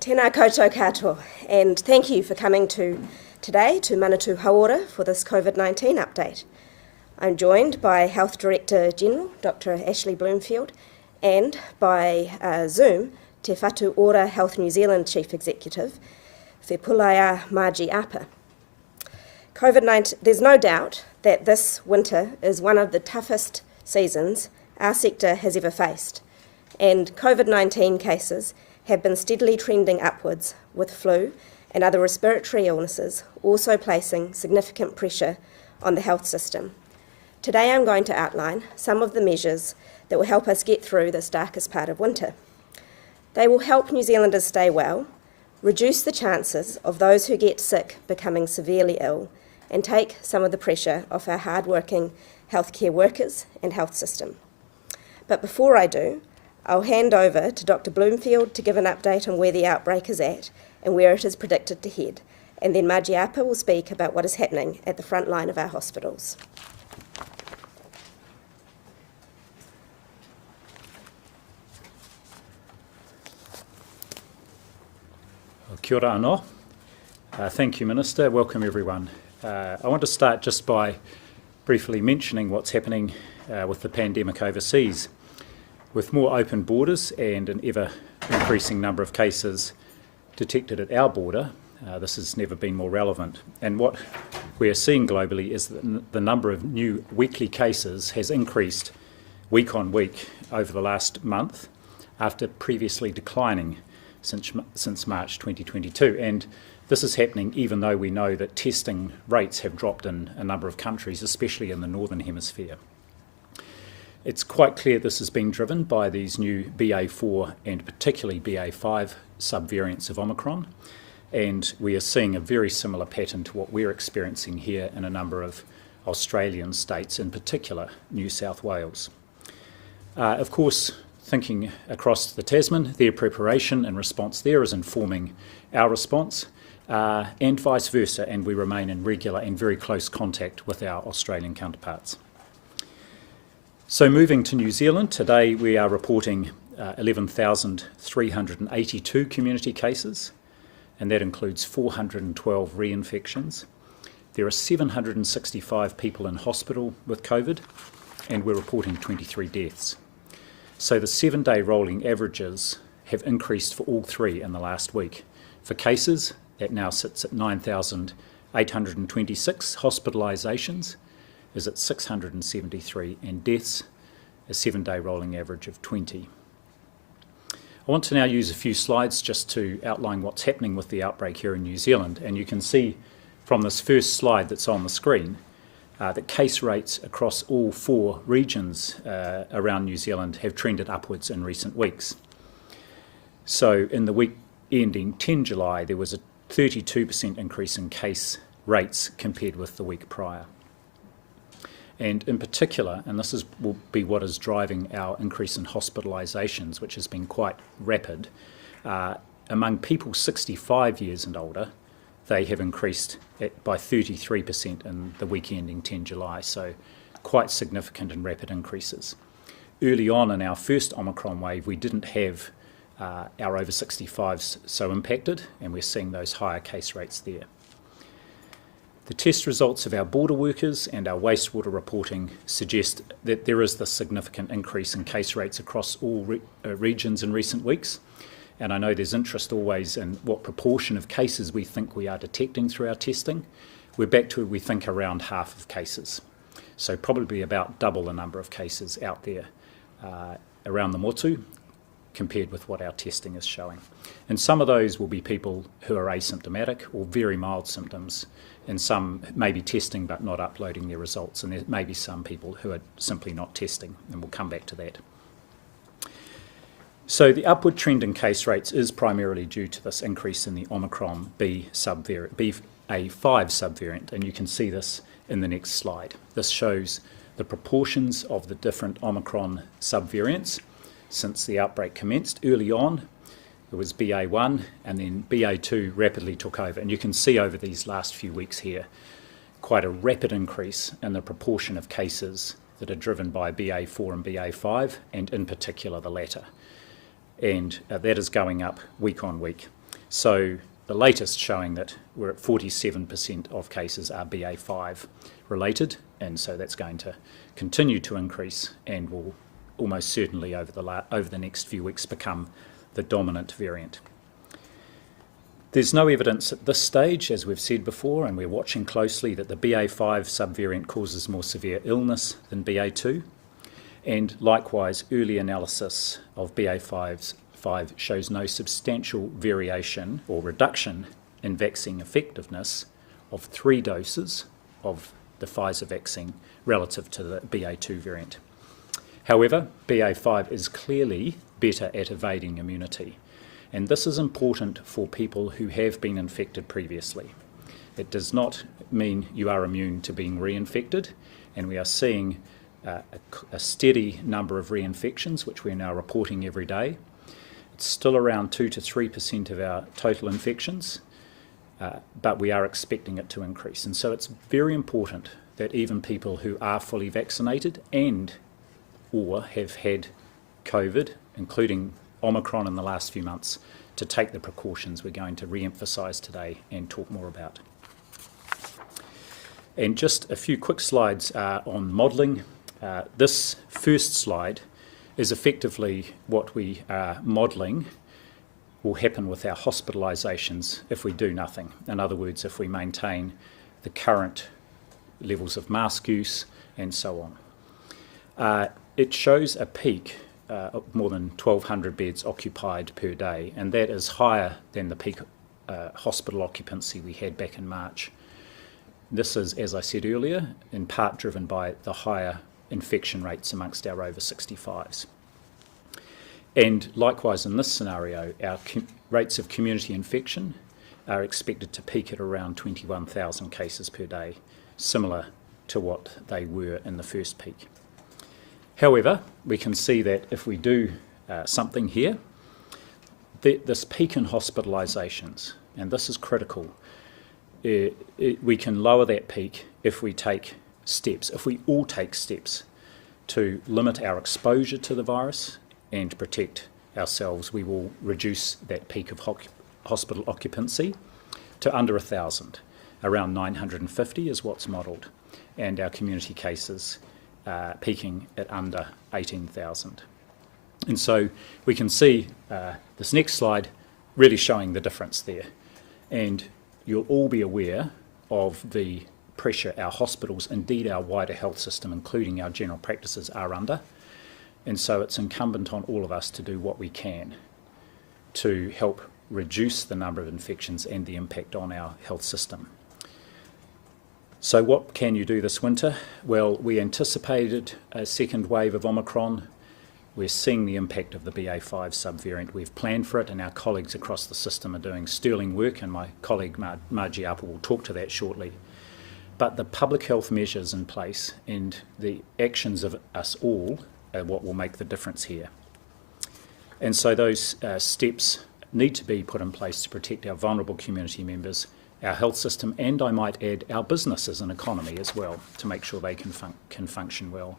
Tēnā koutou katoa, and thank you for coming today to Manatū Hauora for this COVID-19 update. I'm joined by Health Director General, Dr. Ashley Bloomfield, and by Zoom, Te Whatu Ora Health New Zealand Chief Executive, Whepulaia Margie. COVID-19, there's no doubt that this winter is one of the toughest seasons our sector has ever faced, and COVID-19 cases have been steadily trending upwards, with flu and other respiratory illnesses also placing significant pressure on the health system. Today I'm going to outline some of the measures that will help us get through this darkest part of winter. They will help New Zealanders stay well, reduce the chances of those who get sick becoming severely ill, and take some of the pressure off our hard-working healthcare workers and health system. But before I do, I'll hand over to Dr. Bloomfield to give an update on where the outbreak is at and where it is predicted to head, and then Margie will speak about what is happening at the front line of our hospitals. Kia ora anō. Thank you, Minister. Welcome, everyone. I want to start just by briefly mentioning what's happening with the pandemic overseas. With more open borders and an ever-increasing number of cases detected at our border, this has never been more relevant. And what we are seeing globally is that the number of new weekly cases has increased week on week over the last month, after previously declining since March 2022. And this is happening even though we know that testing rates have dropped in a number of countries, especially in the Northern Hemisphere. It's quite clear this is being driven by these new BA4 and particularly BA5 subvariants of Omicron, and we are seeing a very similar pattern to what we're experiencing here in a number of Australian states, in particular New South Wales. Of course, thinking across the Tasman, their preparation and response there is informing our response, and vice versa, and we remain in regular and very close contact with our Australian counterparts. So moving to New Zealand, today we are reporting 11,382 community cases, and that includes 412 reinfections. There are 765 people in hospital with COVID, and we're reporting 23 deaths. So the 7-day rolling averages have increased for all three in the last week. For cases, that now sits at 9,826, hospitalisations is at 673, and deaths, a 7-day rolling average of 20. I want to now use a few slides just to outline what's happening with the outbreak here in New Zealand, and you can see from this first slide that's on the screen that case rates across all 4 regions around New Zealand have trended upwards in recent weeks. So in the week ending 10 July, there was a 32% increase in case rates compared with the week prior. And in particular, and this will be what is driving our increase in hospitalisations, which has been quite rapid, among people 65 years and older, they have increased by 33% in the week ending 10 July, so quite significant and rapid increases. Early on in our first Omicron wave, we didn't have our over 65s so impacted, and we're seeing those higher case rates there. The test results of our border workers and our wastewater reporting suggest that there is this significant increase in case rates across all regions in recent weeks. And I know there's interest always in what proportion of cases we think we are detecting through our testing. We're back to, we think, around half of cases. So probably about double the number of cases out there around the motu compared with what our testing is showing. And some of those will be people who are asymptomatic or very mild symptoms, and some may be testing but not uploading their results, and there may be some people who are simply not testing, and we'll come back to that. So the upward trend in case rates is primarily due to this increase in the Omicron BA5 subvariant, and you can see this in the next slide. This shows the proportions of the different Omicron subvariants since the outbreak commenced. Early on, it was BA1, and then BA2 rapidly took over. And you can see over these last few weeks here, quite a rapid increase in the proportion of cases that are driven by BA4 and BA5, and in particular the latter. And that is going up week on week. So the latest showing that we're at 47% of cases are BA5 related, and so that's going to continue to increase and will almost certainly over the next few weeks become the dominant variant. There's no evidence at this stage, as we've said before, and we're watching closely, that the BA5 subvariant causes more severe illness than BA2. And likewise, early analysis of BA5 shows no substantial variation or reduction in vaccine effectiveness of 3 doses of the Pfizer vaccine relative to the BA2 variant. However, BA5 is clearly better at evading immunity. And this is important for people who have been infected previously. It does not mean you are immune to being reinfected, and we are seeing a steady number of reinfections, which we're now reporting every day. It's still around 2 to 3% of our total infections, but we are expecting it to increase. And so it's very important that even people who are fully vaccinated and or have had COVID, including Omicron in the last few months, to take the precautions we're going to re-emphasise today and talk more about. And just a few quick slides on modelling. This first slide is effectively what we are modelling will happen with our hospitalisations if we do nothing. In other words, if we maintain the current levels of mask use and so on. It shows a peak of more than 1,200 beds occupied per day, and that is higher than the peak hospital occupancy we had back in March. This is, as I said earlier, in part driven by the higher infection rates amongst our over 65s. And likewise in this scenario, our rates of community infection are expected to peak at around 21,000 cases per day, similar to what they were in the first peak. However, we can see that if we do something here, this peak in hospitalisations, and this is critical, we can lower that peak if we take steps, if we all take steps to limit our exposure to the virus and protect ourselves. We will reduce that peak of hospital occupancy to under 1,000. Around 950 is what's modelled, and our community cases peaking at under 18,000. And so we can see this next slide really showing the difference there. And you'll all be aware of the pressure our hospitals, indeed our wider health system, including our general practices, are under. And so it's incumbent on all of us to do what we can to help reduce the number of infections and the impact on our health system. So what can you do this winter? Well, we anticipated a second wave of Omicron. We're seeing the impact of the BA5 subvariant. We've planned for it, and our colleagues across the system are doing sterling work, and my colleague Margie will talk to that shortly. But the public health measures in place and the actions of us all are what will make the difference here. And so those steps need to be put in place to protect our vulnerable community members, our health system, and I might add our businesses and economy as well, to make sure they can function well.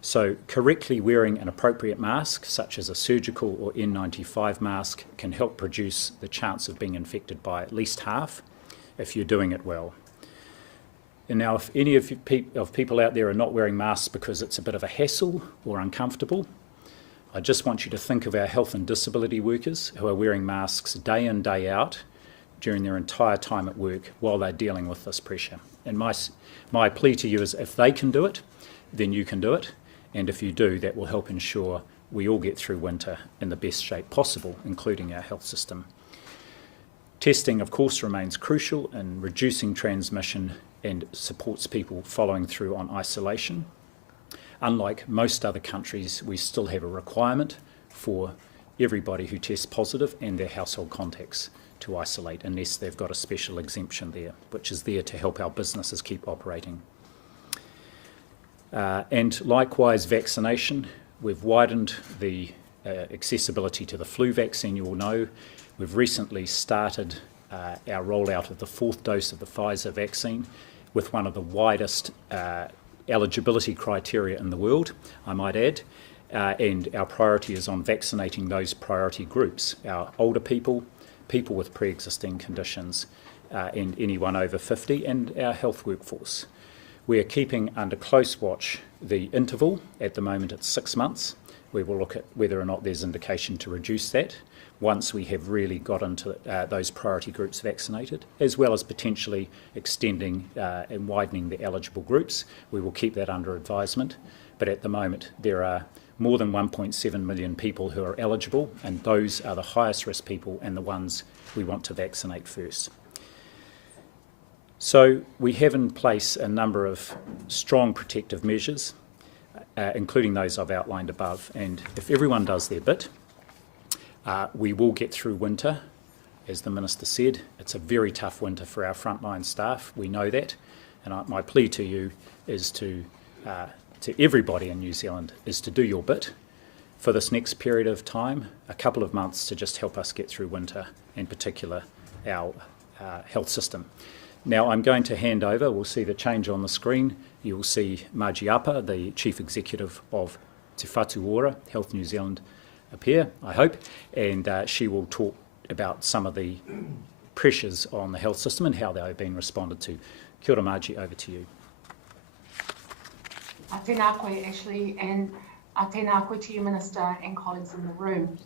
So correctly wearing an appropriate mask, such as a surgical or N95 mask, can help reduce the chance of being infected by at least half if you're doing it well. And now, if any of people out there are not wearing masks because it's a bit of a hassle or uncomfortable, I just want you to think of our health and disability workers who are wearing masks day in, day out during their entire time at work while they're dealing with this pressure. And my plea to you is, if they can do it, then you can do it. And if you do, that will help ensure we all get through winter in the best shape possible, including our health system. Testing, of course, remains crucial in reducing transmission and supports people following through on isolation. Unlike most other countries, we still have a requirement for everybody who tests positive and their household contacts to isolate, unless they've got a special exemption there, which is there to help our businesses keep operating. And likewise, vaccination. We've widened the accessibility to the flu vaccine, you all know. We've recently started our rollout of the 4th dose of the Pfizer vaccine with one of the widest eligibility criteria in the world, I might add. And our priority is on vaccinating those priority groups, our older people, people with pre-existing conditions, and anyone over 50, and our health workforce. We are keeping under close watch the interval. At the moment it's 6 months. We will look at whether or not there's indication to reduce that once we have really got into those priority groups vaccinated, as well as potentially extending and widening the eligible groups. We will keep that under advisement, but at the moment there are more than 1.7 million people who are eligible, and those are the highest risk people and the ones we want to vaccinate first. So we have in place a number of strong protective measures, including those I've outlined above, and if everyone does their bit, we will get through winter. As the Minister said, it's a very tough winter for our frontline staff. We know that, and my plea to you is to everybody in New Zealand is to do your bit for this next period of time, a couple of months to just help us get through winter, in particular our health system. Now I'm going to hand over, we'll see the change on the screen. You will see Margie, the Chief Executive of Te Whatu Ora, Health New Zealand, appear, I hope, and she will talk about some of the pressures on the health system and how they have been responded to. Kia ora, Margie, over to you. Tēnā koe, Ashley, and tēnā koe to you, Minister, and colleagues in the room.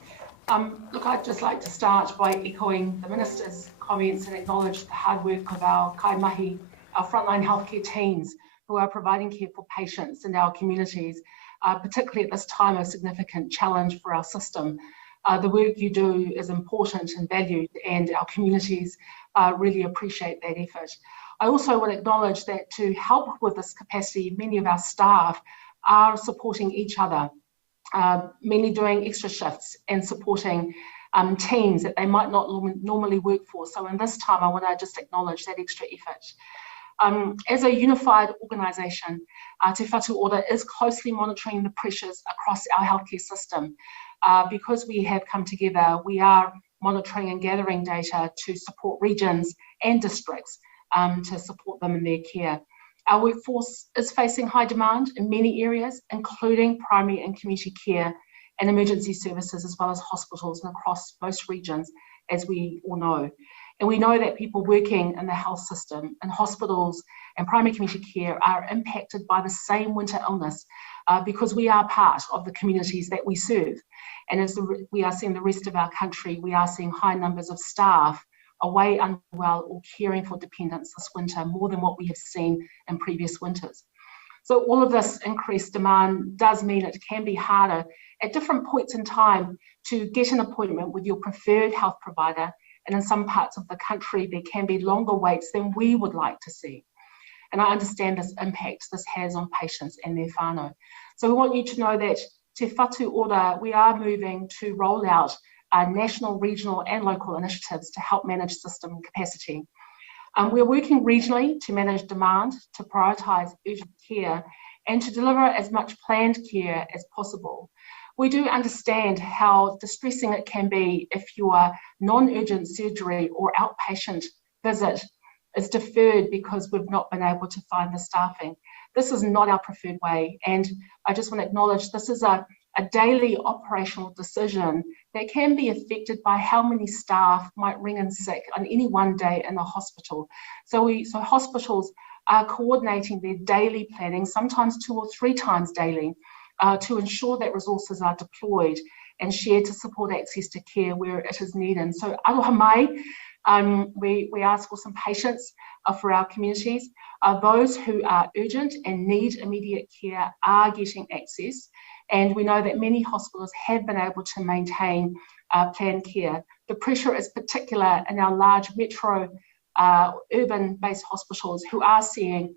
Look, I'd just like to start by echoing the Minister's comments and acknowledge the hard work of our kaimahi, our frontline healthcare teams who are providing care for patients in our communities, particularly at this time of significant challenge for our system. The work you do is important and valued, and our communities really appreciate that effort. I also want to acknowledge that to help with this capacity, many of our staff are supporting each other, many doing extra shifts and supporting teams that they might not normally work for. So in this time, I want to just acknowledge that extra effort. As a unified organisation, Te Whatu Ora is closely monitoring the pressures across our healthcare system. Because we have come together, we are monitoring and gathering data to support regions and districts to support them in their care. Our workforce is facing high demand in many areas, including primary and community care and emergency services, as well as hospitals and across most regions, as we all know. And we know that people working in the health system and hospitals and primary community care are impacted by the same winter illness because we are part of the communities that we serve. And as we are seeing the rest of our country, we are seeing high numbers of staff away unwell or caring for dependents this winter, more than what we have seen in previous winters. So all of this increased demand does mean it can be harder at different points in time to get an appointment with your preferred health provider, and in some parts of the country there can be longer waits than we would like to see. And I understand this impact this has on patients and their whānau. So we want you to know that Te Whatu Ora, we are moving to roll out national, regional and local initiatives to help manage system capacity. We're working regionally to manage demand, to prioritise urgent care and to deliver as much planned care as possible. We do understand how distressing it can be if your non-urgent surgery or outpatient visit is deferred because we've not been able to find the staffing. This is not our preferred way, and I just want to acknowledge this is a daily operational decision that can be affected by how many staff might ring in sick on any one day in the hospital. So hospitals are coordinating their daily planning, sometimes 2 or 3 times daily, to ensure that resources are deployed and shared to support access to care where it is needed. So aroha mai, we ask for some patience for our communities. Those who are urgent and need immediate care are getting access. And we know that many hospitals have been able to maintain planned care. The pressure is particular in our large metro urban-based hospitals who are seeing,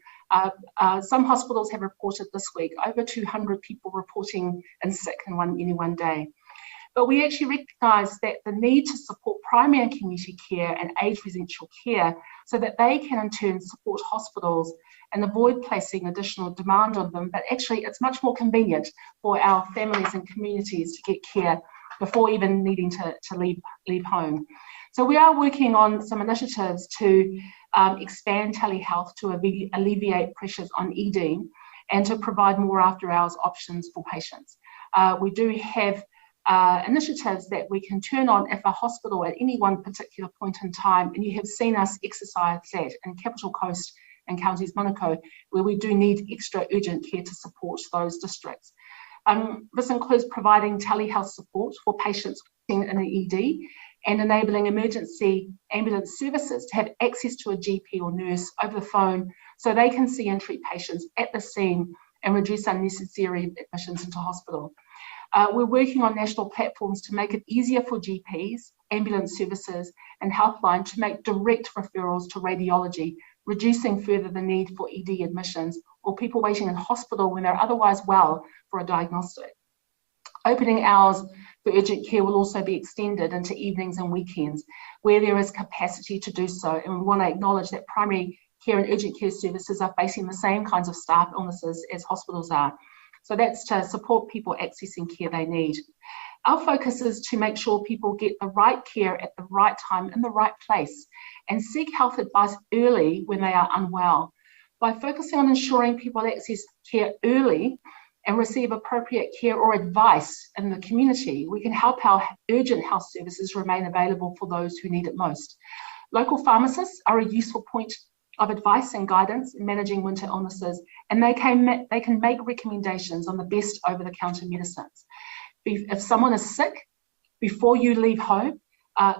some hospitals have reported this week, over 200 people reporting in sick in any one day. But we actually recognise that the need to support primary and community care and age residential care so that they can in turn support hospitals and avoid placing additional demand on them, but actually it's much more convenient for our families and communities to get care before even needing to leave home. So we are working on some initiatives to expand telehealth to alleviate pressures on ED and to provide more after hours options for patients. We do have initiatives that we can turn on if a hospital at any one particular point in time, and you have seen us exercise that in Capital Coast and Counties Manukau, where we do need extra urgent care to support those districts. This includes providing telehealth support for patients in an ED and enabling emergency ambulance services to have access to a GP or nurse over the phone so they can see and treat patients at the scene and reduce unnecessary admissions into hospital. We're working on national platforms to make it easier for GPs, ambulance services and Healthline to make direct referrals to radiology, reducing further the need for ED admissions or people waiting in hospital when they're otherwise well for a diagnostic. Opening hours for urgent care will also be extended into evenings and weekends where there is capacity to do so. And we want to acknowledge that primary care and urgent care services are facing the same kinds of staff illnesses as hospitals are. So that's to support people accessing care they need. Our focus is to make sure people get the right care at the right time in the right place and seek health advice early when they are unwell. By focusing on ensuring people access care early and receive appropriate care or advice in the community, we can help our urgent health services remain available for those who need it most. Local pharmacists are a useful point of advice and guidance in managing winter illnesses, and they can make recommendations on the best over-the-counter medicines. If someone is sick, before you leave home,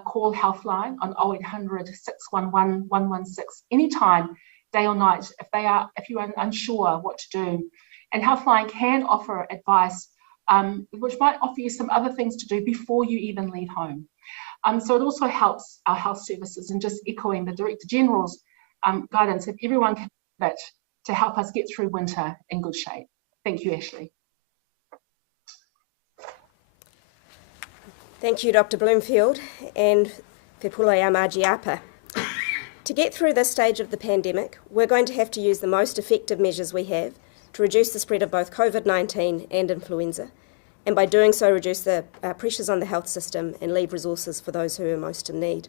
call Healthline on 0800 611 116 anytime, day or night, if you are unsure what to do. And Healthline can offer advice, which might offer you some other things to do before you even leave home. So it also helps our health services, and just echoing the Director General's guidance, if everyone can do it to help us get through winter in good shape. Thank you, Ashley. Thank you, Dr. Bloomfield, and Te Pulai a Margie apa. To get through this stage of the pandemic, we're going to have to use the most effective measures we have to reduce the spread of both COVID-19 and influenza, and by doing so reduce the pressures on the health system and leave resources for those who are most in need.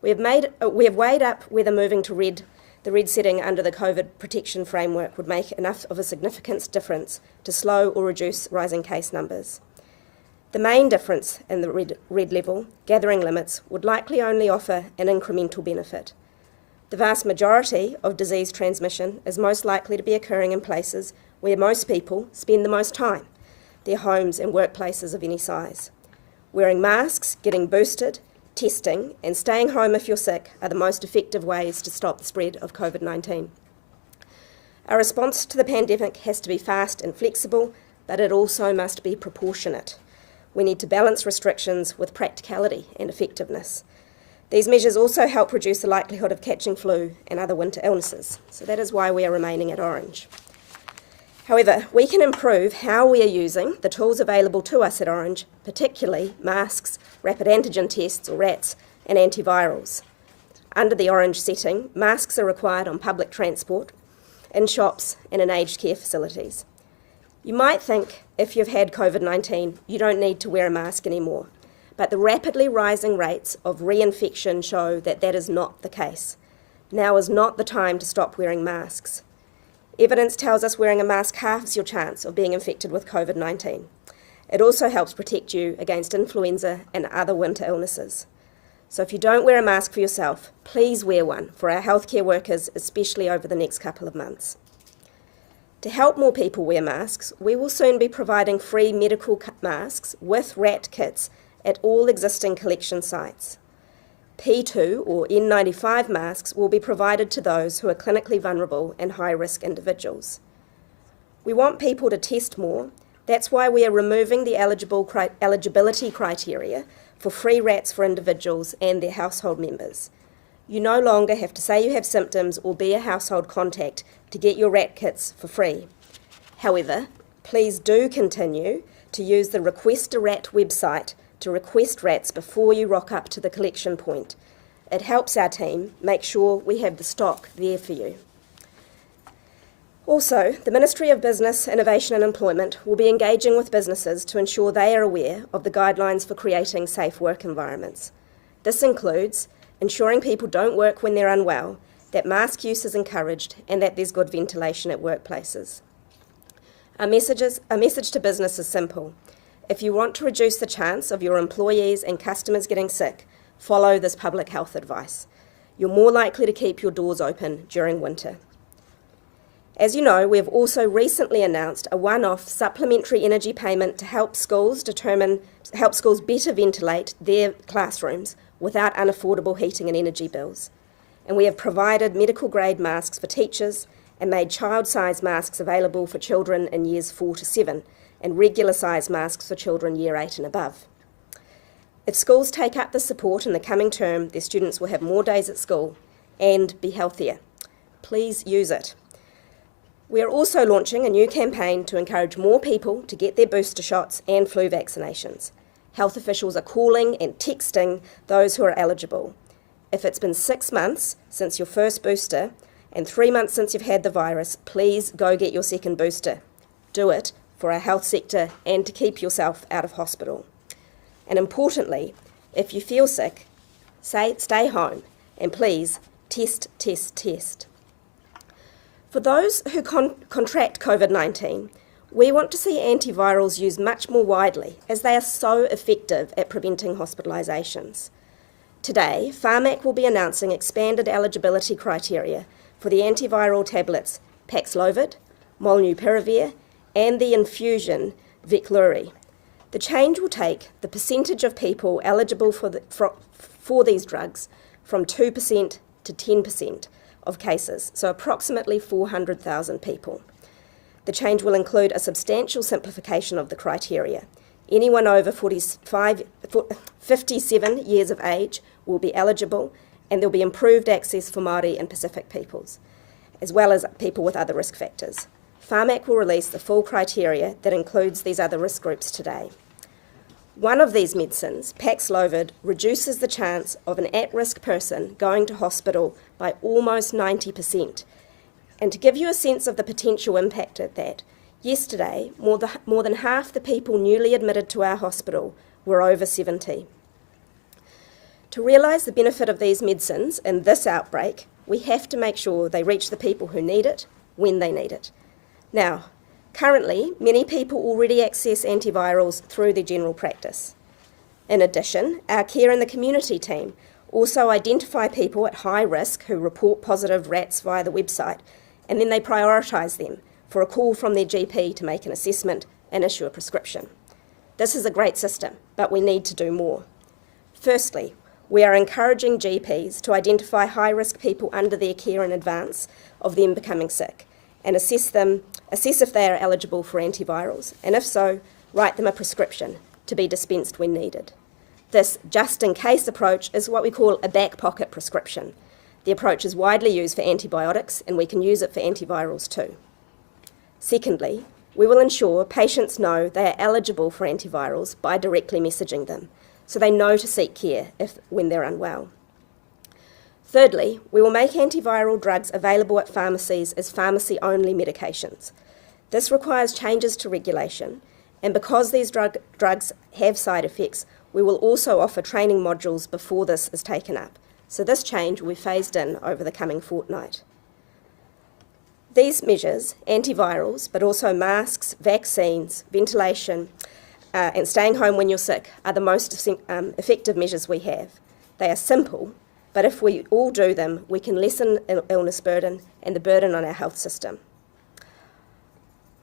We have weighed up whether moving to the red setting under the COVID protection framework would make enough of a significant difference to slow or reduce rising case numbers. The main difference in the red level, gathering limits, would likely only offer an incremental benefit. The vast majority of disease transmission is most likely to be occurring in places where most people spend the most time, their homes and workplaces of any size. Wearing masks, getting boosted, testing and staying home if you're sick are the most effective ways to stop the spread of COVID-19. Our response to the pandemic has to be fast and flexible, but it also must be proportionate. We need to balance restrictions with practicality and effectiveness. These measures also help reduce the likelihood of catching flu and other winter illnesses, so that is why we are remaining at orange. However, we can improve how we are using the tools available to us at orange, particularly masks, rapid antigen tests or RATs, and antivirals. Under the orange setting, masks are required on public transport, in shops and in aged care facilities. You might think if you've had COVID-19, you don't need to wear a mask anymore, but the rapidly rising rates of reinfection show that that is not the case. Now is not the time to stop wearing masks. Evidence tells us wearing a mask halves your chance of being infected with COVID-19. It also helps protect you against influenza and other winter illnesses. So if you don't wear a mask for yourself, please wear one for our healthcare workers, especially over the next couple of months. To help more people wear masks, we will soon be providing free medical masks with RAT kits at all existing collection sites. P2 or N95 masks will be provided to those who are clinically vulnerable and high-risk individuals. We want people to test more. That's why we are removing the eligibility criteria for free RATs for individuals and their household members. You no longer have to say you have symptoms or be a household contact to get your RAT kits for free. However, please do continue to use the Request a RAT website to request RATs before you rock up to the collection point. It helps our team make sure we have the stock there for you. Also, the Ministry of Business, Innovation and Employment will be engaging with businesses to ensure they are aware of the guidelines for creating safe work environments. This includes ensuring people don't work when they're unwell, that mask use is encouraged, and that there's good ventilation at workplaces. Our message to business is simple. if you want to reduce the chance of your employees and customers getting sick, follow this public health advice. You're more likely to keep your doors open during winter. As you know, we have also recently announced a one-off supplementary energy payment to help schools better ventilate their classrooms without unaffordable heating and energy bills. And we have provided medical-grade masks for teachers and made child-size masks available for children in years 4 to 7, and regular-size masks for children year 8 and above. If schools take up the support in the coming term, their students will have more days at school and be healthier. Please use it. We are also launching a new campaign to encourage more people to get their booster shots and flu vaccinations. Health officials are calling and texting those who are eligible. If it's been 6 months since your first booster and 3 months since you've had the virus, please go get your second booster. Do it for our health sector and to keep yourself out of hospital. And importantly, if you feel sick, stay home and please test, test, test. For those who contract COVID-19, we want to see antivirals used much more widely as they are so effective at preventing hospitalisations. Today, Pharmac will be announcing expanded eligibility criteria for the antiviral tablets Paxlovid, Molnupiravir, and the infusion Veklury. The change will take the percentage of people eligible for these drugs from 2% to 10% of cases, so approximately 400,000 people. The change will include a substantial simplification of the criteria. Anyone over 57 years of age will be eligible, and there will be improved access for Māori and Pacific peoples, as well as people with other risk factors. Pharmac will release the full criteria that includes these other risk groups today. One of these medicines, Paxlovid, reduces the chance of an at-risk person going to hospital by almost 90%. And to give you a sense of the potential impact of that, yesterday, more than half the people newly admitted to our hospital were over 70. To realise the benefit of these medicines in this outbreak, we have to make sure they reach the people who need it when they need it. Now, currently, many people already access antivirals through their general practice. In addition, our care in the community team also identify people at high risk who report positive RATs via the website, and then they prioritise them for a call from their GP to make an assessment and issue a prescription. This is a great system, but we need to do more. Firstly, we are encouraging GPs to identify high-risk people under their care in advance of them becoming sick and assess if they are eligible for antivirals, and if so, write them a prescription to be dispensed when needed. This just-in-case approach is what we call a back-pocket prescription. The approach is widely used for antibiotics, and we can use it for antivirals too. Secondly, we will ensure patients know they are eligible for antivirals by directly messaging them, so they know to seek care when they're unwell. Thirdly, we will make antiviral drugs available at pharmacies as pharmacy-only medications. This requires changes to regulation, and because these drugs have side effects, we will also offer training modules before this is taken up. So this change will be phased in over the coming fortnight. These measures, antivirals, but also masks, vaccines, ventilation, and staying home when you're sick, are the most effective measures we have. They are simple, but if we all do them, we can lessen illness burden and the burden on our health system.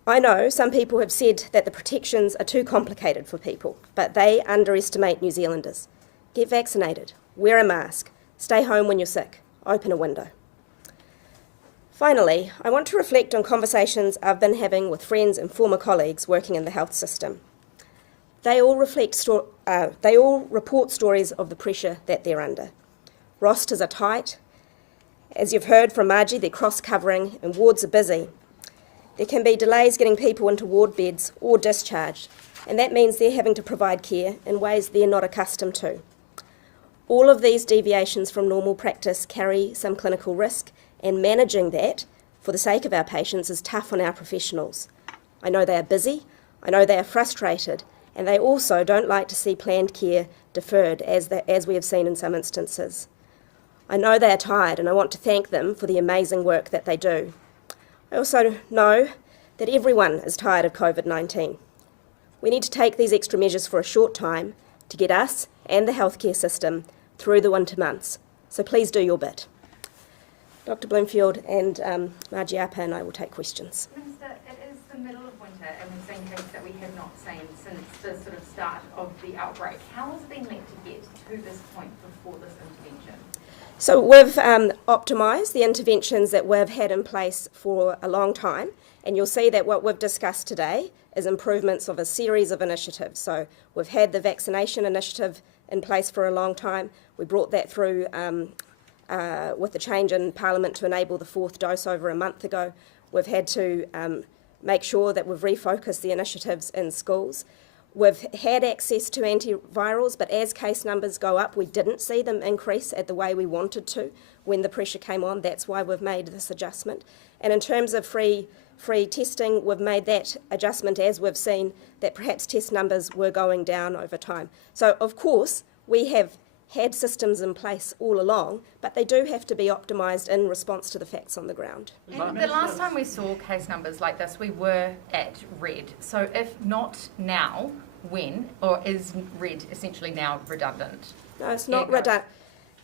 I know some people have said that the protections are too complicated for people, but they underestimate New Zealanders. Get vaccinated, wear a mask, stay home when you're sick, open a window. Finally, I want to reflect on conversations I've been having with friends and former colleagues working in the health system. They all report stories of the pressure that they're under. Rosters are tight. As you've heard from Margie, they're cross-covering and wards are busy. There can be delays getting people into ward beds or discharged, and that means they're having to provide care in ways they're not accustomed to. All of these deviations from normal practice carry some clinical risk, and managing that for the sake of our patients is tough on our professionals. I know they are busy, I know they are frustrated, and they also don't like to see planned care deferred, as we have seen in some instances. I know they are tired, and I want to thank them for the amazing work that they do. I also know that everyone is tired of COVID-19. We need to take these extra measures for a short time to get us and the healthcare system through the winter months. So please do your bit. Dr. Bloomfield and Margie and I will take questions. Minister, it is the middle of winter and we've seen things that we have not seen since the sort of start of the outbreak. How has it been meant to get to this point before this intervention? So we've optimised the interventions that we've had in place for a long time, and you'll see that what we've discussed today is improvements of a series of initiatives. So we've had the vaccination initiative in place for a long time. We brought that through with the change in Parliament to enable the 4th dose over a month ago. We've had to make sure that we've refocused the initiatives in schools. We've had access to antivirals, but as case numbers go up, we didn't see them increase at the way we wanted to when the pressure came on. That's why we've made this adjustment. And in terms of free testing, we've made that adjustment as we've seen that perhaps test numbers were going down over time. So, of course, we have had systems in place all along, but they do have to be optimised in response to the facts on the ground. And the last time we saw case numbers like this, we were at red. So if not now, when? Or is red essentially now redundant? No, it's not redundant.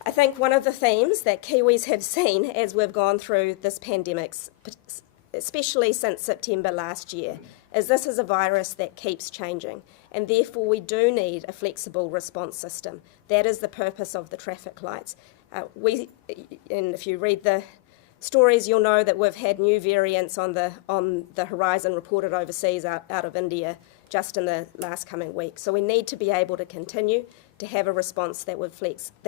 I think one of the themes that Kiwis have seen as we've gone through this pandemic, especially since September last year, is this is a virus that keeps changing, and therefore we do need a flexible response system. That is the purpose of the traffic lights. And if you read the stories, you'll know that we've had new variants on the horizon reported overseas out of India just in the last coming week. So we need to be able to continue to have a response that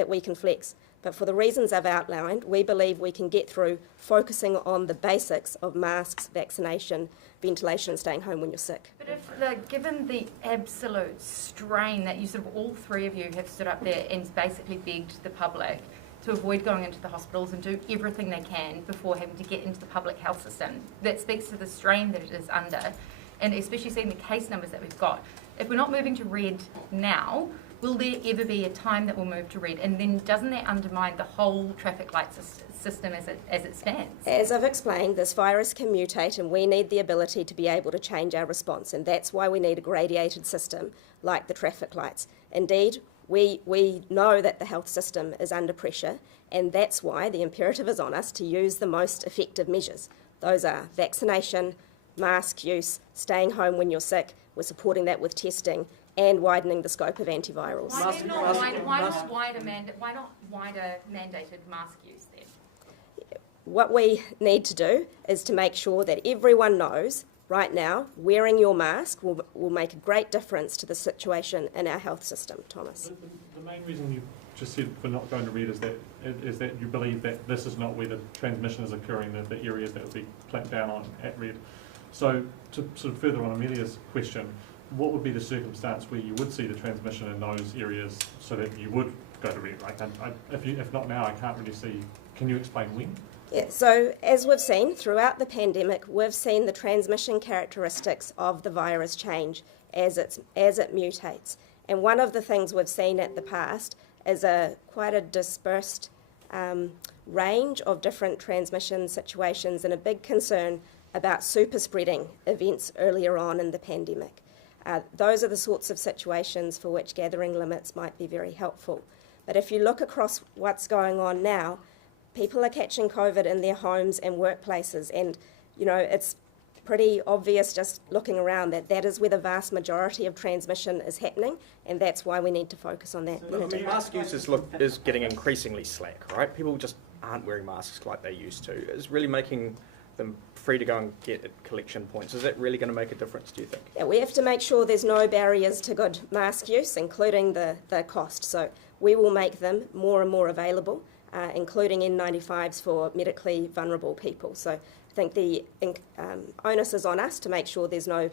we can flex. But for the reasons I've outlined, we believe we can get through focusing on the basics of masks, vaccination, ventilation, and staying home when you're sick. But if, given the absolute strain that you sort of all three of you have stood up there and basically begged the public to avoid going into the hospitals and do everything they can before having to get into the public health system, that speaks to the strain that it is under, and especially seeing the case numbers that we've got. If we're not moving to red now, will there ever be a time that we'll move to red? And then doesn't that undermine the whole traffic light system as it stands? As I've explained, this virus can mutate and we need the ability to be able to change our response, and that's why we need a gradiated system like the traffic lights. Indeed, we know that the health system is under pressure, and that's why the imperative is on us to use the most effective measures. Those are vaccination, mask use, staying home when you're sick. We're supporting that with testing and widening the scope of antivirals. Why not wider mandated mask use then? What we need to do is to make sure that everyone knows right now wearing your mask will make a great difference to the situation in our health system. Thomas. The main reason you just said for not going to red is that you believe that this is not where the transmission is occurring, the areas that would be clamped down on at red. So to sort of further on Amelia's question, what would be the circumstance where you would see the transmission in those areas so that you would go to red? Like, if not now, I can't really see. Can you explain when? Yeah, so as we've seen throughout the pandemic, we've seen the transmission characteristics of the virus change as it mutates. And one of the things we've seen at the past is quite a dispersed range of different transmission situations, and a big concern about super spreading events earlier on in the pandemic. Those are the sorts of situations for which gathering limits might be very helpful. But if you look across what's going on now, people are catching COVID in their homes and workplaces, and it's pretty obvious just looking around that is where the vast majority of transmission is happening, and that's why we need to focus on that. Mask use is getting increasingly slack, right? People just aren't wearing masks like they used to. It's really making them free to go and get at collection points. Is that really going to make a difference, do you think? Yeah, we have to make sure there's no barriers to good mask use, including the cost. So we will make them more and more available, including N95s for medically vulnerable people. So I think the onus is on us to make sure there's no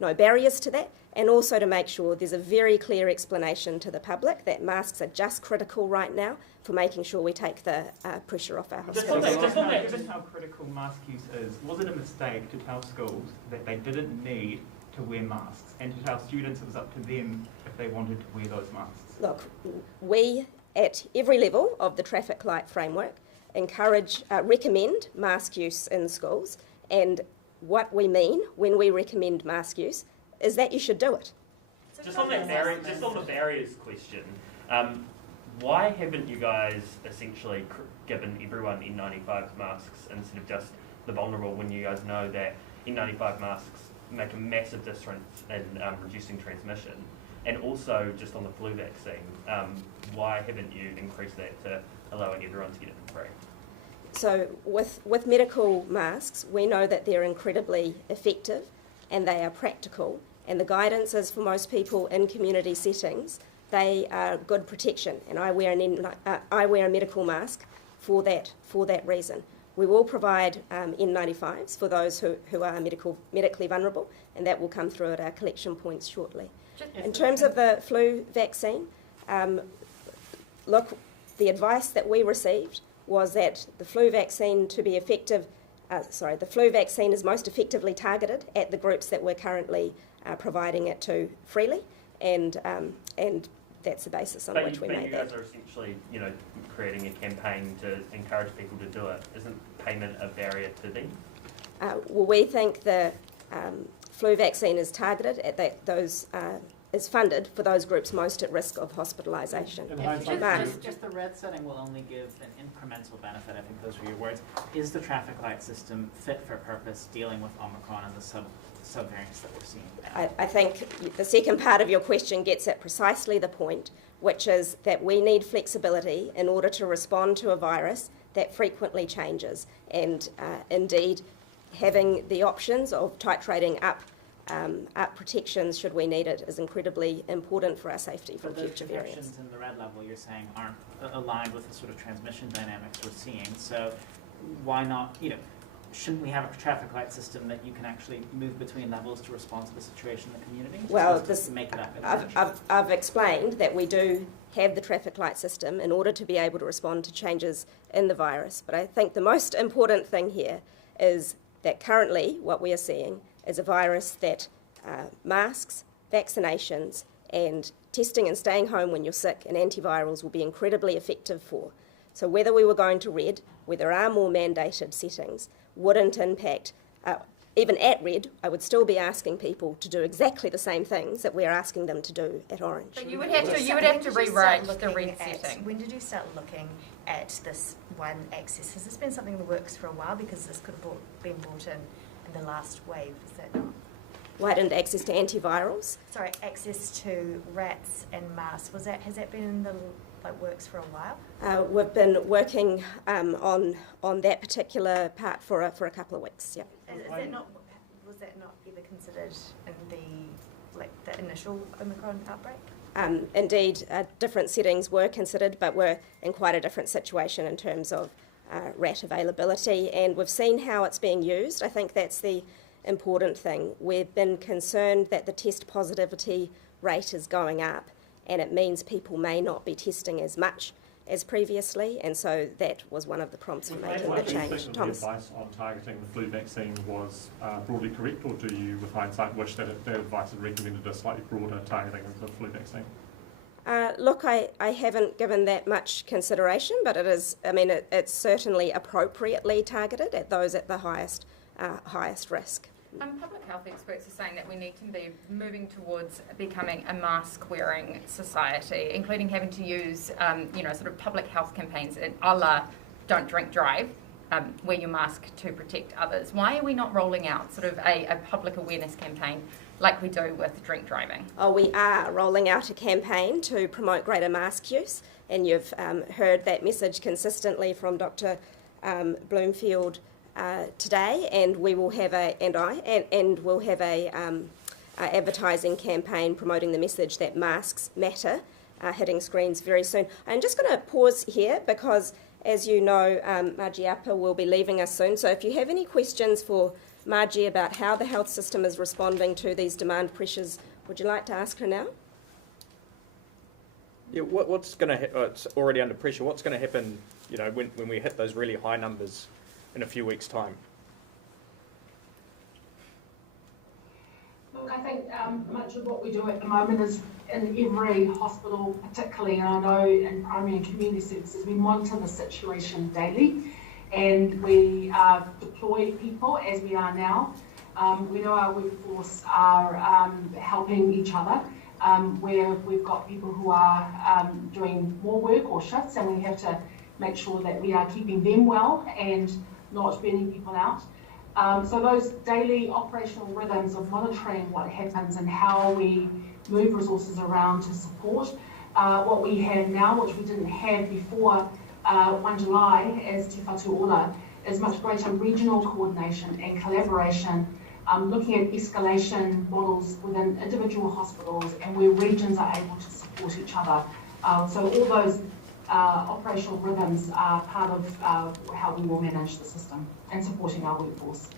barriers to that, and also to make sure there's a very clear explanation to the public that masks are just critical right now for making sure we take the pressure off our hospitals. Given how critical mask use is, was it a mistake to tell schools that they didn't need to wear masks, and to tell students it was up to them if they wanted to wear those masks? Look, we at every level of the traffic light framework recommend mask use in schools, and what we mean when we recommend mask use is that you should do it. Just on the barriers question, why haven't you guys essentially given everyone N95 masks instead of just the vulnerable, when you guys know that N95 masks make a massive difference in reducing transmission? And also, just on the flu vaccine, why haven't you increased that to allowing everyone to get it for free? So with medical masks, we know that they're incredibly effective and they are practical, and the guidance is for most people in community settings, they are good protection, and I wear a medical mask for that reason. We will provide N95s for those who are medically vulnerable, and that will come through at our collection points shortly. In terms of the flu vaccine, look, the advice that we received was that the flu vaccine to be effective, the flu vaccine is most effectively targeted at the groups that we're currently providing it to freely, and that's the basis on which we made that. But you guys are essentially, creating a campaign to encourage people to do it. Isn't payment a barrier to them? Well, we think the flu vaccine is targeted at those. Is funded for those groups most at risk of hospitalisation. Just the red setting will only give an incremental benefit, I think those were your words. Is the traffic light system fit for purpose dealing with Omicron and the subvariants that we're seeing? I think the second part of your question gets at precisely the point, which is that we need flexibility in order to respond to a virus that frequently changes, and indeed having the options of titrating up protections should we need it is incredibly important for our safety from future variants. Those protections in the red level you're saying aren't aligned with the sort of transmission dynamics we're seeing, so why not, shouldn't we have a traffic light system that you can actually move between levels to respond to the situation in the community? Well, make it up I've explained that we do have the traffic light system in order to be able to respond to changes in the virus, but I think the most important thing here is that currently what we are seeing is a virus that masks, vaccinations and testing and staying home when you're sick and antivirals will be incredibly effective for. So whether we were going to red, where there are more mandated settings, wouldn't impact, even at red, I would still be asking people to do exactly the same things that we're asking them to do at orange. But you would have to rewrite the red setting. When did you start looking at this widened access? Has this been something that works for a while, because this could have been brought in the last wave, is that not? Widened access to antivirals? Sorry, access to rats and masks. Has that been in the works for a while? We've been working on that particular part for a couple of weeks. Yeah. Was that not ever considered in the initial Omicron outbreak? Indeed, different settings were considered, but we're in quite a different situation in terms of rat availability, and we've seen how it's being used. I think that's the important thing. We've been concerned that the test positivity rate is going up, and it means people may not be testing as much as previously, and so that was one of the prompts for making the change. Do you think the advice on targeting the flu vaccine was broadly correct, or do you, with hindsight, wish that the advice had recommended a slightly broader targeting of the flu vaccine? Look, I haven't given that much consideration, but it is, it's certainly appropriately targeted at those at the highest risk. Public health experts are saying that we need to be moving towards becoming a mask-wearing society, including having to use, sort of public health campaigns a la Don't Drink Drive, wear your mask to protect others. Why are we not rolling out sort of a public awareness campaign like we do with drink driving? Oh, we are rolling out a campaign to promote greater mask use, and you've heard that message consistently from Dr. Bloomfield today, and we will have we'll have a advertising campaign promoting the message that masks matter, hitting screens very soon. I'm just going to pause here because, as you know, Margie will be leaving us soon. So if you have any questions for Margie about how the health system is responding to these demand pressures, would you like to ask her now? Yeah, what's going to it's already under pressure. What's going to happen, when we hit those really high numbers in a few weeks' time? Look, I think much of what we do at the moment is in every hospital, particularly, and I know in primary and community services, we monitor the situation daily, and we deploy people, as we are now, We know our workforce are helping each other, where we've got people who are doing more work or shifts, and we have to make sure that we are keeping them well and not burning people out. So those daily operational rhythms of monitoring what happens and how we move resources around to support what we have now, which we didn't have before 1 July as Te Whatu Ora, is much greater regional coordination and collaboration, looking at escalation models within individual hospitals and where regions are able to support each other. So all those operational rhythms are part of how we will manage the system and supporting our workforce.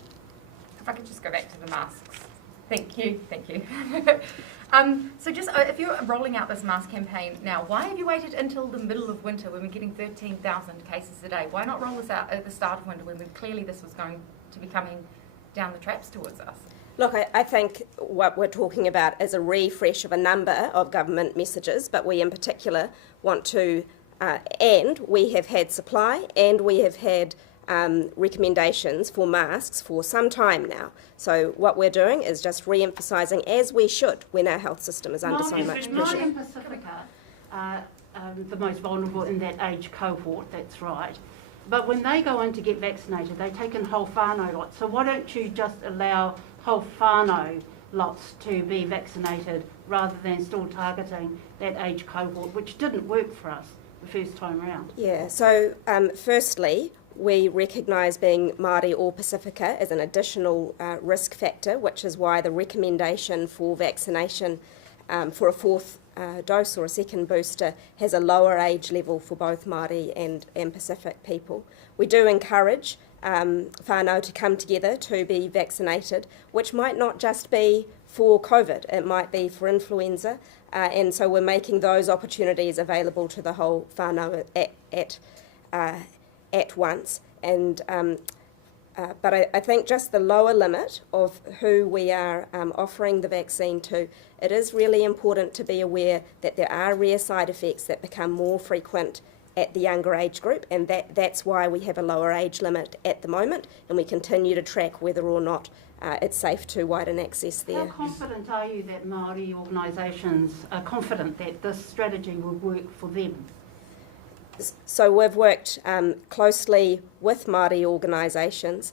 If I could just go back to the masks. Thank you. So just if you're rolling out this mask campaign now, why have you waited until the middle of winter when we're getting 13,000 cases a day? Why not roll this out at the start of winter when clearly this was going to be coming down the traps towards us? Look, I think what we're talking about is a refresh of a number of government messages, but we in particular want to, and we have had supply and we have had recommendations for masks for some time now. So what we're doing is just re-emphasising, as we should, when our health system is under so much Māori pressure. and Pacifica are the most vulnerable in that age cohort, that's right. But when they go in to get vaccinated, they take in whole whānau lots. So why don't you just allow whole whānau lots to be vaccinated rather than still targeting that age cohort, which didn't work for us the first time around? Yeah, so firstly, we recognise being Māori or Pacifica as an additional risk factor, which is why the recommendation for vaccination for a fourth dose or a second booster has a lower age level for both Māori and Pacific people. We do encourage whānau to come together to be vaccinated, which might not just be for COVID, it might be for influenza, and so we're making those opportunities available to the whole whānau at once. And but I think just the lower limit of who we are offering the vaccine to, it is really important to be aware that there are rare side effects that become more frequent at the younger age group, and that's why we have a lower age limit at the moment, and we continue to track whether or not it's safe to widen access there. How confident are you that Māori organisations are confident that this strategy will work for them? So we've worked closely with Māori organisations,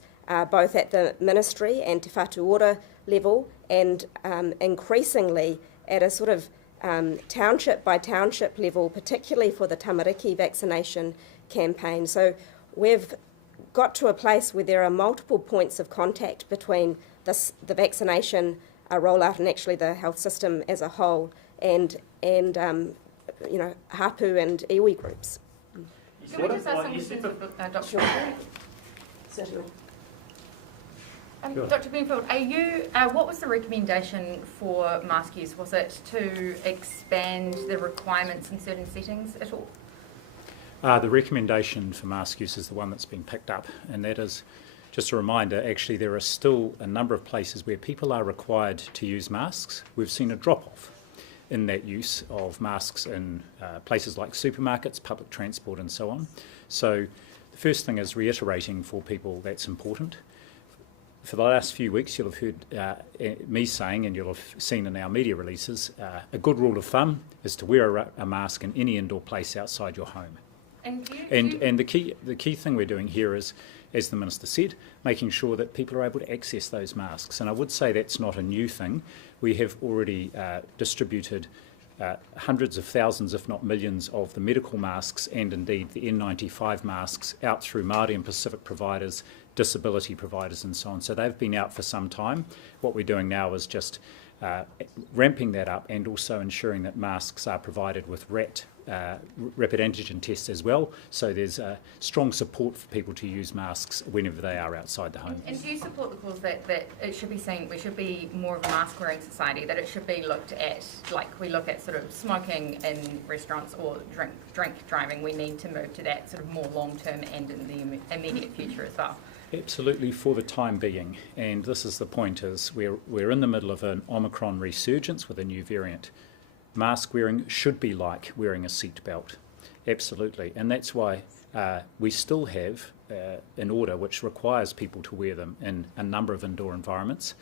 both at the ministry and Te Whatu Ora level, and increasingly at a sort of township by township level, particularly for the tamariki vaccination campaign. So we've got to a place where there are multiple points of contact between the vaccination rollout and actually the health system as a whole, and hapu and iwi groups. Can we just ask some questions of Dr. Sure. Certainly. Sure. Dr. Bloomfield, what was the recommendation for mask use? Was it to expand the requirements in certain settings at all? The recommendation for mask use is the one that's been picked up, and that is, just a reminder, actually there are still a number of places where people are required to use masks. We've seen a drop-off in that use of masks in places like supermarkets, public transport and so on. So the first thing is reiterating for people that's important. For the last few weeks you'll have heard me saying, and you'll have seen in our media releases, a good rule of thumb is to wear a mask in any indoor place outside your home. And the key thing we're doing here is, as the Minister said, making sure that people are able to access those masks. And I would say that's not a new thing. We have already distributed hundreds of thousands, if not millions, of the medical masks and indeed the N95 masks out through Māori and Pacific providers, disability providers and so on. So they've been out for some time. What we're doing now is just ramping that up and also ensuring that masks are provided with rapid antigen tests as well. So there's strong support for people to use masks whenever they are outside the home. And do you support the cause that it should be seen, we should be more of a mask wearing society, that it should be looked at like we look at sort of smoking in restaurants or drink driving? We need to move to that sort of more long term and in the immediate future as well. Absolutely, for the time being, and this is the point, is we're in the middle of an Omicron resurgence with a new variant. Mask wearing should be like wearing a seat belt, absolutely, and that's why we still have an order which requires people to wear them in a number of indoor environments,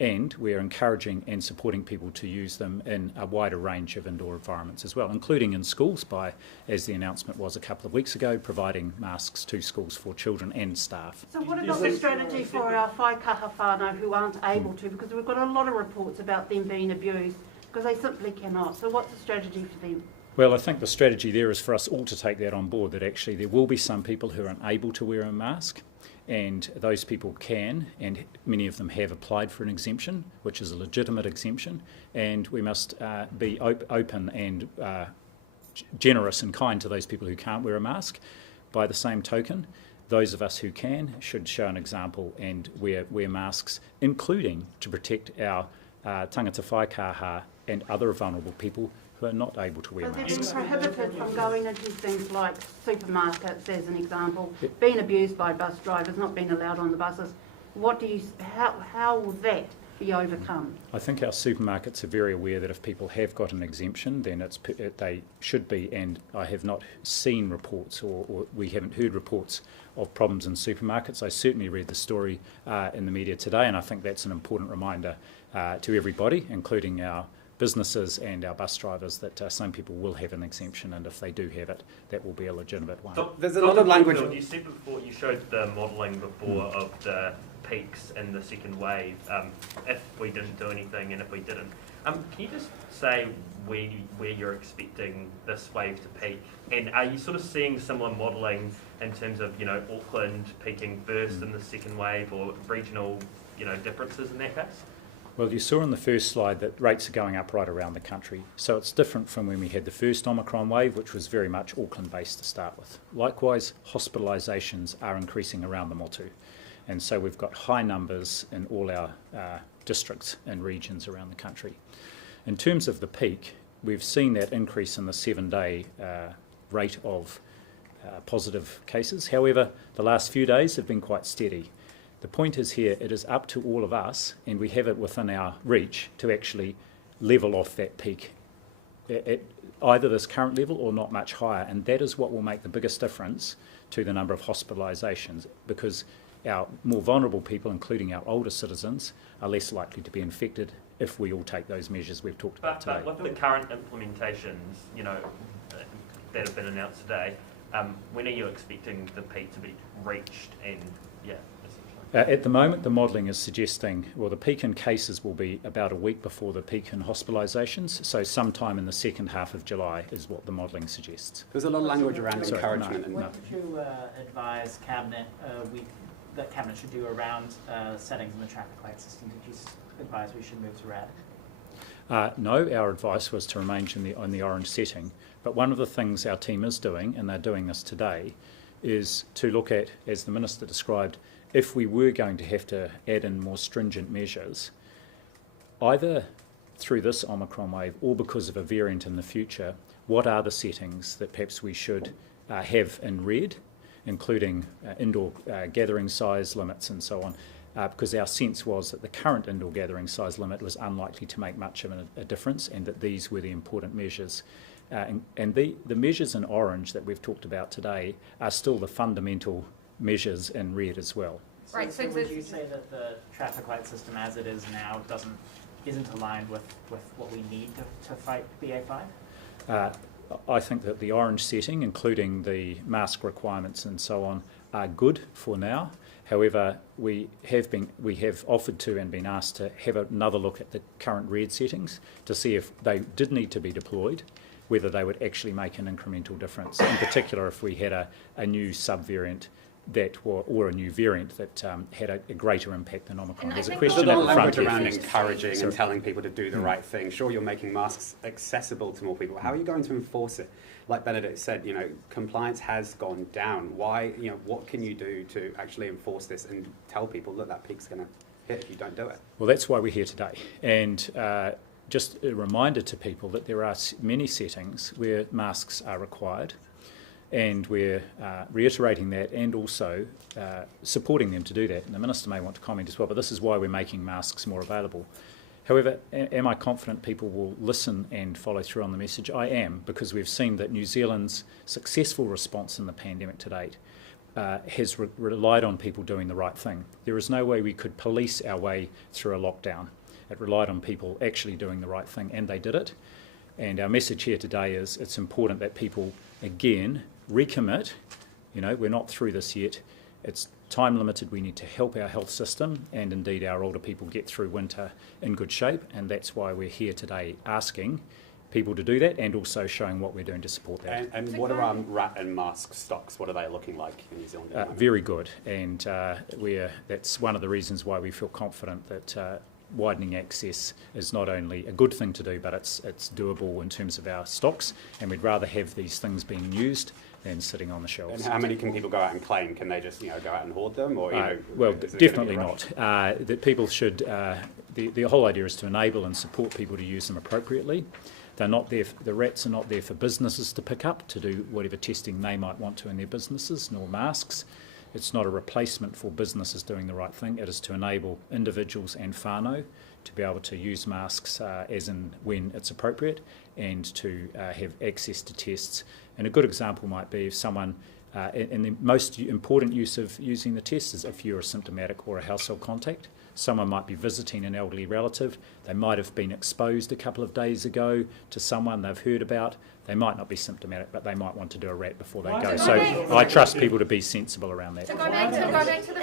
and we're encouraging and supporting people to use them in a wider range of indoor environments as well, including in schools by, as the announcement was a couple of weeks ago, providing masks to schools for children and staff. So what about the strategy for our whaikaha whānau who aren't able to? Because we've got a lot of reports about them being abused because they simply cannot. So what's the strategy for them? Well, I think the strategy there is for us all to take that on board, that actually there will be some people who are unable to wear a mask, and those people can, and many of them have applied for an exemption, which is a legitimate exemption, and we must be open and generous and kind to those people who can't wear a mask. By the same token, those of us who can should show an example and wear masks, including to protect our tangata whaikaha and other vulnerable people who are not able to wear But they've masks. been prohibited from going into things like supermarkets, as an example, being abused by bus drivers, not being allowed on the buses. How will that be overcome? I think our supermarkets are very aware that if people have got an exemption, then they should be, and I have not seen reports or we haven't heard reports of problems in supermarkets. I certainly read the story in the media today, and I think that's an important reminder to everybody, including our businesses and our bus drivers, that some people will have an exemption, and if they do have it, that will be a legitimate one. There's a lot of language. You said before, you showed the modelling before of the peaks in the second wave, if we didn't do anything and if we didn't. Can you just say where you're expecting this wave to peak? And are you sort of seeing similar modelling in terms of, Auckland peaking first in the second wave, or regional, differences in that case? Well, you saw in the first slide that rates are going up right around the country. So it's different from when we had the first Omicron wave, which was very much Auckland-based to start with. Likewise, hospitalisations are increasing around the motu. And so we've got high numbers in all our districts and regions around the country. In terms of the peak, we've seen that increase in the 7-day rate of positive cases. However, the last few days have been quite steady. The point is here, it is up to all of us, and we have it within our reach, to actually level off that peak at either this current level or not much higher, and that is what will make the biggest difference to the number of hospitalisations, because our more vulnerable people, including our older citizens, are less likely to be infected if we all take those measures we've talked about today. But with the current implementations, that have been announced today, when are you expecting the peak to be reached? And at the moment, the modelling is suggesting, well, the peak in cases will be about a week before the peak in hospitalisations, so sometime in the second half of July is what the modelling suggests. There's a lot of language around encouragement. What would you advise Cabinet that Cabinet should do around settings in the traffic light system? Did you advise we should move to red? No, our advice was to remain in the orange setting, but one of the things our team is doing, and they're doing this today, is to look at, as the Minister described, if we were going to have to add in more stringent measures, either through this Omicron wave or because of a variant in the future, what are the settings that perhaps we should have in red, including indoor gathering size limits and so on, because our sense was that the current indoor gathering size limit was unlikely to make much of a difference, and that these were the important measures. And the measures in orange that we've talked about today are still the fundamental measures in red as well. Right. So would you say that the traffic light system as it is now isn't aligned with what we need to fight BA5? I think that the orange setting, including the mask requirements and so on, are good for now. However, we have offered to and been asked to have another look at the current red settings to see if they did need to be deployed, whether they would actually make an incremental difference. In particular, if we had a new subvariant or a new variant that had a greater impact than Omicron. There's a question at at the the front language around here. encouraging and telling people to do the right thing. Sure, you're making masks accessible to more people. How are you going to enforce it? Like Benedict said, compliance has gone down. Why? What can you do to actually enforce this and tell people that peak's going to hit if you don't do it? Well, that's why we're here today. And just a reminder to people that there are many settings where masks are required, and we're reiterating that and also supporting them to do that. And the Minister may want to comment as well, but this is why we're making masks more available. However, am I confident people will listen and follow through on the message? I am, because we've seen that New Zealand's successful response in the pandemic to date has relied on people doing the right thing. There is no way we could police our way through a lockdown. It relied on people actually doing the right thing, and they did it. And our message here today is it's important that people, again, recommit. You know, we're not through this yet. It's time limited. We need to help our health system and indeed our older people get through winter in good shape, and that's why we're here today asking people to do that and also showing what we're doing to support that. And what are rat and mask stocks? What are they looking like in New Zealand at the moment? Very good, and that's one of the reasons why we feel confident that widening access is not only a good thing to do, but it's doable in terms of our stocks, and we'd rather have these things being used than sitting on the shelves. And how many can people go out and claim? Can they just go out and hoard them, or well, definitely not. That people should. The whole idea is to enable and support people to use them appropriately. They're not there. The rats are not there for businesses to pick up to do whatever testing they might want to in their businesses, nor masks. It's not a replacement for businesses doing the right thing. It is to enable individuals and whānau to be able to use masks as and when it's appropriate, and to have access to tests. And a good example might be if someone, and the most important use of using the test is if you're asymptomatic or a household contact. Someone might be visiting an elderly relative. They might have been exposed a couple of days ago to someone they've heard about. They might not be symptomatic, but they might want to do a rat before they go. So I trust people to be sensible around that. So go back to the